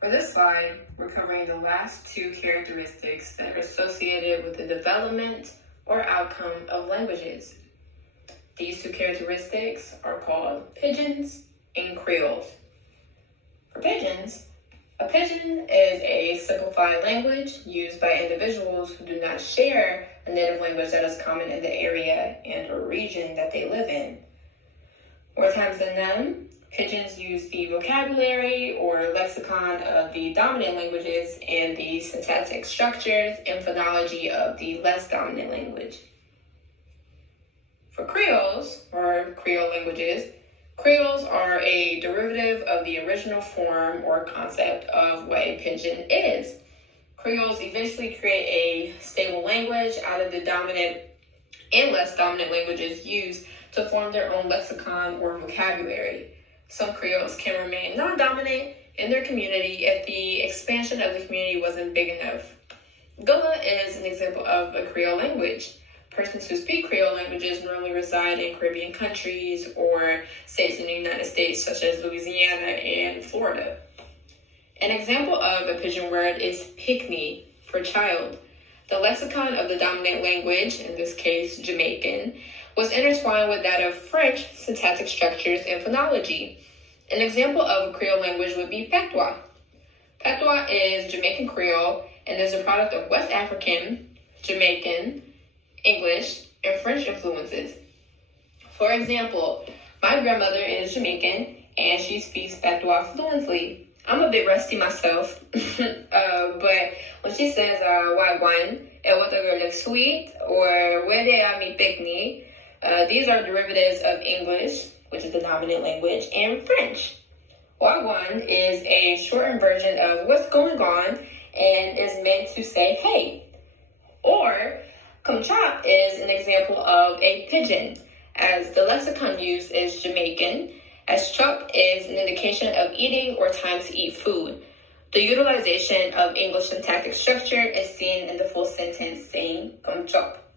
For this slide, we're covering the last two characteristics that are associated with the development or outcome of languages. These two characteristics are called pidgins and creoles. For pidgins, a pidgin is a simplified language used by individuals who do not share a native language that is common in the area and or region that they live in. More times than none, pidgins use the vocabulary or lexicon of the dominant languages and the syntactic structures and phonology of the less dominant language. For creoles, or Creole languages, creoles are a derivative of the original form or concept of what a pidgin is. Creoles eventually create a stable language out of the dominant and less dominant languages used to form their own lexicon or vocabulary. Some creoles can remain non-dominant in their community if the expansion of the community wasn't big enough. Gullah is an example of a Creole language. Persons who speak Creole languages normally reside in Caribbean countries or states in the United States, such as Louisiana and Florida. An example of a pidgin word is picni, for child. The lexicon of the dominant language, in this case Jamaican, was intertwined with that of French syntactic structures and phonology. An example of a Creole language would be Patois. Patois is Jamaican Creole and is a product of West African, Jamaican, English, and French influences. For example, my grandmother is Jamaican and she speaks Patois fluently. I'm a bit rusty myself, but when she says wagwan, and what the girl looks sweet, or where they are me picnic, these are derivatives of English, which is the dominant language, and French. Wagwan is a shortened version of what's going on and is meant to say hey. Or come chop is an example of a pidgin, as the lexicon used is Jamaican, as chop is an indication of eating or time to eat food. The utilization of English syntactic structure is seen in the full sentence saying come chop.